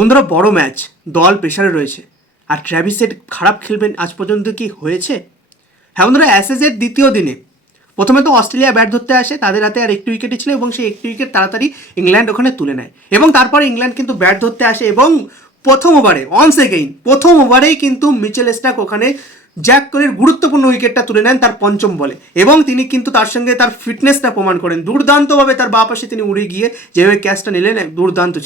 বন্ধুরা বড় ম্যাচ, দল প্রেশারে রয়েছে, আর ট্র্যাভিস হেড খারাপ খেলবেন আজ পর্যন্ত কি হয়েছে? হ্যাঁ বন্ধুরা, অ্যাশেজের দ্বিতীয় দিনে প্রথমে তো অস্ট্রেলিয়া ব্যাট ধরতে আসে, তাদের হাতে আর একটি উইকেটই ছিল এবং সেই একটি উইকেট তাড়াতাড়ি ইংল্যান্ড ওখানে তুলে নেয় এবং তারপরে ইংল্যান্ড কিন্তু ব্যাট ধরতে আসে এবং প্রথম ওভারেই কিন্তু মিচেল স্টার্ক ওখানে জ্যাক কোহলির গুরুত্বপূর্ণ উইকেটটা তুলে নেন তার পঞ্চম বলে এবং তিনি কিন্তু তার সঙ্গে তার ফিটনেসটা প্রমাণ করেন। দুর্দান্তভাবে তার বাঁ পাশে তিনি উড়ে গিয়ে যেভাবে ক্যাচটা নিলেন দুর্দান্ত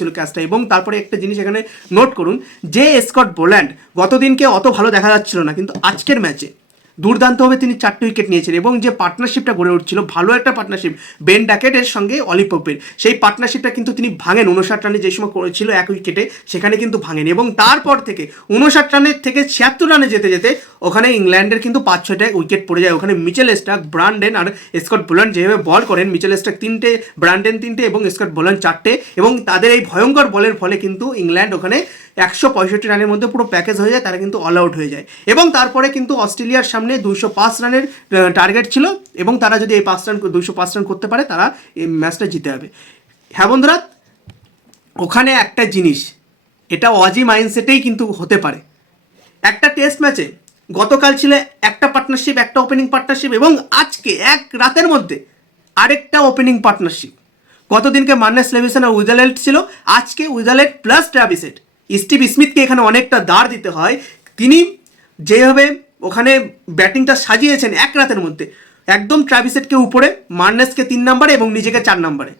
ছিল ক্যাচটা। এবং তারপরে একটা জিনিস এখানে নোট করুন যে স্কট বোল্যান্ড গতদিনকে অত ভালো দেখা যাচ্ছিল না, কিন্তু আজকের ম্যাচে দুর্দান্তভাবে তিনি 4টে উইকেট নিয়েছেন এবং যে পার্টনারশিপটা গড়ে উঠছিল, ভালো একটা পার্টনারশিপ বেন ড্যাকেটের সঙ্গে অলি পোপের, সেই পার্টনারশিপটা কিন্তু তিনি ভাঙেন। 59 রানে যে সময় করেছিল এক উইকেটে, সেখানে কিন্তু ভাঙেন এবং তারপর থেকে 59 রানের থেকে 76 রানে যেতে যেতে ওখানে ইংল্যান্ডের কিন্তু 5-6টা উইকেট পড়ে যায়। ওখানে মিচেল স্টার্ক, ব্রান্ডেন আর স্কট বোল্যান্ড যেভাবে বল করেন, মিচেল স্টার্ক 3টে, ব্রান্ডেন 3টে এবং স্কট বোল্যান্ড 4টে, এবং তাদের এই ভয়ঙ্কর বলের ফলে কিন্তু ইংল্যান্ড ওখানে 165 রানের মধ্যে পুরো প্যাকেজ হয়ে যায়, তারা কিন্তু অল আউট হয়ে যায়। এবং তারপরে কিন্তু অস্ট্রেলিয়ার সামনে 205 রানের টার্গেট ছিল এবং তারা যদি এই 205 রান করতে পারে তারা এই ম্যাচটা জিতে যাবে। হ্যাঁ বন্ধুরা, ওখানে একটা জিনিস, এটা অজি মাইন্ডসেটেই কিন্তু হতে পারে। একটা টেস্ট ম্যাচে গতকাল ছিল একটা পার্টনারশিপ, একটা ওপেনিং পার্টনারশিপ, এবং আজকে এক রাতের মধ্যে আরেকটা ওপেনিং পার্টনারশিপ। গতদিনকে মার্নেস লেভিসন আর উইজালেট ছিল, আজকে উইজালেট প্লাস ট্র্যাভিস হেড। স্টিভ স্মিথকে এখানে অনেকটা দাঁড় দিতে হয়। তিনি যেভাবে ওখানে ব্যাটিংটা সাজিয়েছেন এক রাতের মধ্যে, একদম ট্র্যাভিস হেডকে উপরে, মার্নেসকে 3 নম্বরে এবং নিজেকে 4 নম্বরে,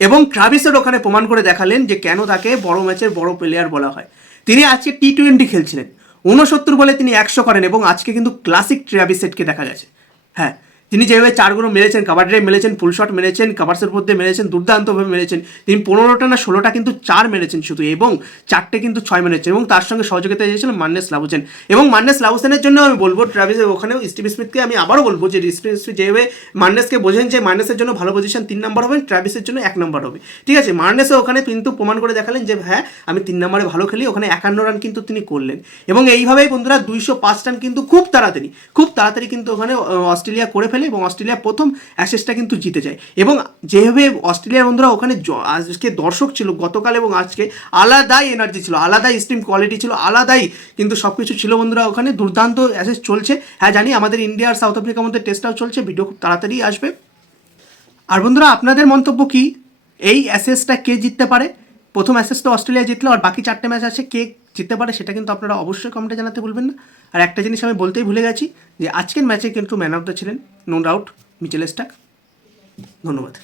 এবং ট্র্যাভিস হেড ওখানে প্রমাণ করে দেখালেন যে কেন তাকে বড় ম্যাচের বড় প্লেয়ার বলা হয়। তিনি আজকে T20 খেলছিলেন, 69 বলে তিনি 100 করেন এবং আজকে কিন্তু ক্লাসিক ট্র্যাভিস হেডকে দেখা গেছে। হ্যাঁ, তিনি যেভাবে 4গুলো মেরেছেন, কাভার ড্রাইভ মেরেছেন, ফুল শট মেরেছেন, কাভার্সের মধ্যে মেরেছেন, দুর্দান্তভাবে মেরেছেন। তিনি 15টা না 16টা কিন্তু 4 মেরেছেন শুধু, এবং 4টে কিন্তু 6 মেরেছেন, এবং তার সঙ্গে সহযোগিতা দিয়েছিলেন মার্নেস লাবুসেন। এবং মার্নেস লাবুসেনের জন্য আমি বলবো ট্র্যাভিস ওখানেও স্টিভ স্মিথকে আমি আবারও বলবো যে স্টিভ স্মিথ যেভাবে মার্নেসকে বোঝেন যে মার্নেসের জন্য ভালো পজিশন 3 নম্বর হবে, ট্র্যাভিসের জন্য 1 নম্বর হবে। ঠিক আছে, মার্নেসও ওখানে কিন্তু প্রমাণ করে দেখালেন যে হ্যাঁ আমি 3 নম্বরে ভালো খেলি। ওখানে 51 রান কিন্তু তিনি করলেন এবং এইভাবেই বন্ধুরা 205 রান কিন্তু খুব তাড়াতাড়ি কিন্তু ওখানে অস্ট্রেলিয়া করে ফেলে এবং অস্ট্রেলিয়া প্রথম অ্যাশেজটা কিন্তু জিতে যায়। এবং যেভাবে অস্ট্রেলিয়ার বন্ধুরা ওখানে আজকে দর্শক ছিল গতকাল এবং আজকে, আলাদাই এনার্জি ছিল, আলাদাই স্ট্রিম কোয়ালিটি ছিল, আলাদাই কিন্তু সব কিছু ছিল বন্ধুরা। ওখানে দুর্দান্ত অ্যাশেজ চলছে। হ্যাঁ জানি আমাদের ইন্ডিয়া আর সাউথ আফ্রিকার মধ্যে টেস্টটাও চলছে, ভিডিও খুব তাড়াতাড়ি আসবে। আর বন্ধুরা আপনাদের মন্তব্য কি, এই অ্যাশেজটা কে জিততে পারে? প্রথম অ্যাশেজ তো অস্ট্রেলিয়া জিতলো, আর বাকি 4টে ম্যাচ আছে, কে জিততে পারে সেটা কিন্তু আপনারা অবশ্যই কমেন্টে জানাতে ভুলবেন না। আর একটা জিনিস আমি বলতেই ভুলে গেছি যে আজকের ম্যাচে কিন্তু ম্যান অফ দ্য ছিলেন নো ডাউট মিচেল স্টার্ক। ধন্যবাদ।